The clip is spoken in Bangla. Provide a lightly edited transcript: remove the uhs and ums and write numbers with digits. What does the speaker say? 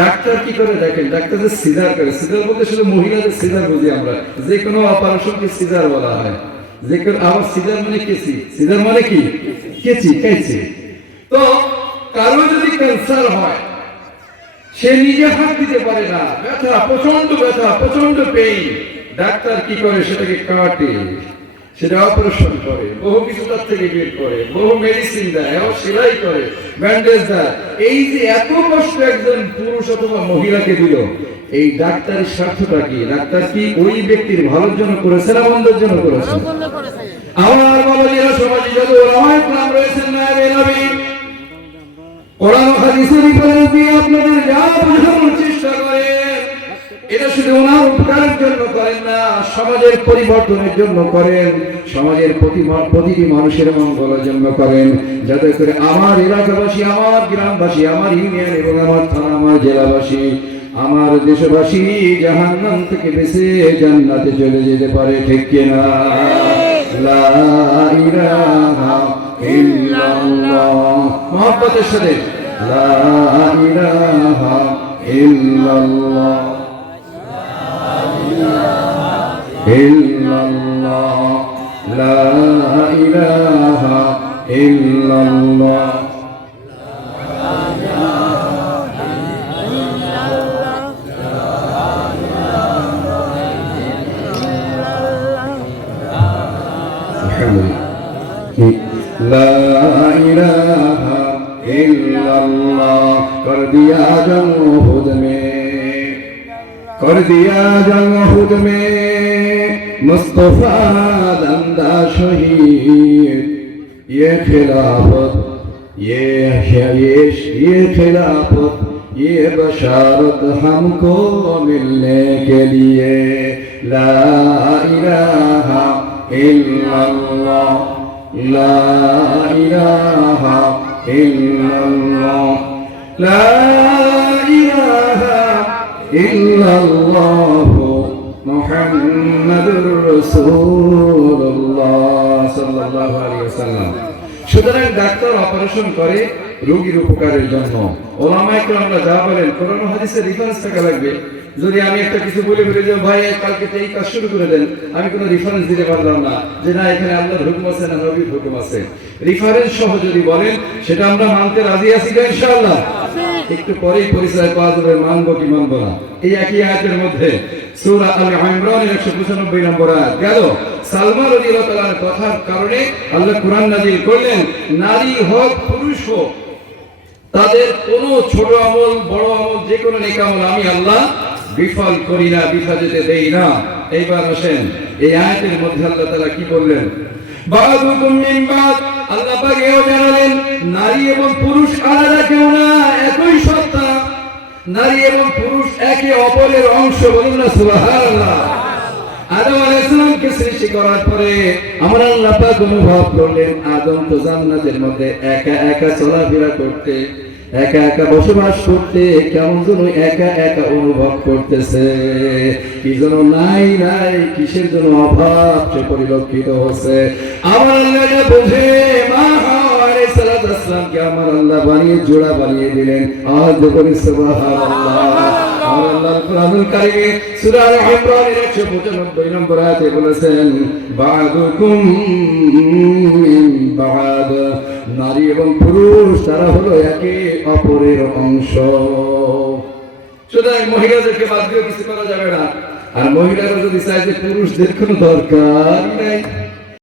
ডাক্তার কি করে দেখেন, ডাক্তার যে সিজার করে, সিজার বলতে শুধু মহিলাদের সিজার বুঝি আমরা, যে কোনো অপারেশনকে সিজার বলা হয়। যে কোনো আবার সিজার মানে কেসি, সিজার মানে কি কেচি, কেচি। তো কারো যদি ক্যান্সার হয়, সে নিজে হাত দিতে পারে না, ব্যথা, প্রচন্ড ব্যথা, প্রচন্ড পেইন। ডাক্তার কি করে, সেটাকে কাটে, সেটা অপারেশন করে, বহু কিছু তার থেকে বের করে, বহু মেডিসিন দেয়, সেলাই করে, ব্যান্ডেজ দেয়। এই যে এত কষ্ট একজন পুরুষ অথবা মহিলাকে দিল, এই ডাক্তারের স্বার্থটা কি? ডাক্তার কি ওই ব্যক্তির ভালোর জন্য করেছে না মন্দের জন্য করেছে? আমার বাবাজিরা, সমাজে যত ওলামায়ে কেরাম রয়েছেন, নায়েবে নবী, কোরআন হাদিসের রেফারেন্স দিয়ে আপনাদের যা বোঝানোর চেষ্টা করে, এটা শুধু ওনার উপকারের জন্য করেন না, সমাজের পরিবর্তনের জন্য করেন, সমাজের প্রতিটি মানুষের মঙ্গলের জন্য করেন, যাতে করে আমার এলাকাবাসী, আমার গ্রামবাসী, আমার ইউনিয়ন এবং আমার থানা, আমার জেলাবাসী, আমার দেশবাসী জাহান্নাম থেকে বেঁচে জান্নাতে চলে যেতে পারে। ঠিক কিনা? লা ইলাহা ইল্লাল্লাহ, মহব্বতের সাথে লা ইলাহা ইল্লাল্লাহ, ইল্লাল্লাহ, লা ইলাহা ইল্লাল্লাহ। ला इलाहा इल्लल्लाह कर दिया जंग उहुद में, कर दिया जंग उहुद में मुस्तफा दंदा शहीद। ये खिलाफत, ये खिलाफत, ये बशारत हमको मिलने के लिए। ला इलाहा इल्लल्लाह, ला इलाहा इल्लल्लाह, ला इलाहा इल्लल्लाह मुहम्मदुर রাসূলুল্লাহ সাল্লাল্লাহু আলাইহি ওয়াসাল্লাম। সুতরাং ডাক্তার অপারেশন করে রোগীর উপকারের জন্য। ওলামায়ে কেরামরা যা বলেন, কোরআন হাদিসের রেফারেন্স থাকা লাগবে। যদি আমি একটা কিছু বলে ফেলে যে ভাই কালকে এই কাজ শুরু করে দেন, আমি কোনো রেফারেন্স দিতে পারলাম না যে না এখানে আল্লাহর হুকুম আছে না নবীর হুকুম আছে, রেফারেন্স সহ যদি বলেন, সেটা আমরা মানতে রাজি আছি তো ইনশাআল্লাহ। একটু পরেই পরিচয় পাওয়া যাবে মানবো কি মানবো না। এই একই আয়াতের মধ্যে সূরা আল ইমরানের 195 নম্বর আয়াত গেল। সালমা রাদিয়াল্লাহু তাআলার কথার কারণে আল্লাহ কুরআন নাযিল করলেন, নারী হোক পুরুষ হোক, তাদের কোনো ছোট আমল বড় আমল যে কোনো নেক আমল আমি আল্লাহ বিফল করি না, বিফা যেতে দেই না। এইবার আসেন এই আয়াতের মধ্যে আল্লাহ তাআলা কি বললেন? বা'দুকুম মিন বা'দ, আল্লাহ পাক এও জানালেন নারী এবং পুরুষ আলাদা কেউ না, একই সত্তা। নারী এবং পুরুষ একে অপরের অংশ। বলুন না সুবহানাল্লাহ। আদম আলাইহিস সালামকে সৃষ্টি করার পরে আমার আল্লাহ পাক অনুভব করলেন আদম তো জান্নাতের মধ্যে একা একা চলাফেরা করতে, একা একা বসবাস করতে কেমন যেন একা একা অনুভব করতেছে। কি যেন নাই নাই, কিসের জন্য অভাব সে পরিলক্ষিত হচ্ছে। আমার আল্লাহ বুঝে মা হাওয়া আলাইহিস সালামকে আমার আল্লাহ বানিয়ে জোড়া বানিয়ে দিলেন। আজ বলি সুবহানাল্লাহ। আমার আল্লাহ কোরআনুল কারীমে সূরা আল ইমরানের 195 নম্বর আয়াতে বলেছেন, বা'দুকুম মিন বা'দ, নারী এবং পুরুষ তারা হলো একে অপরের অংশ। সুতরাং মহিলাদেরকে বাদ দিয়ে কিছু করা যাবে না। আর মহিলারা যদি চায় যে পুরুষদের কোনো দরকার নাই,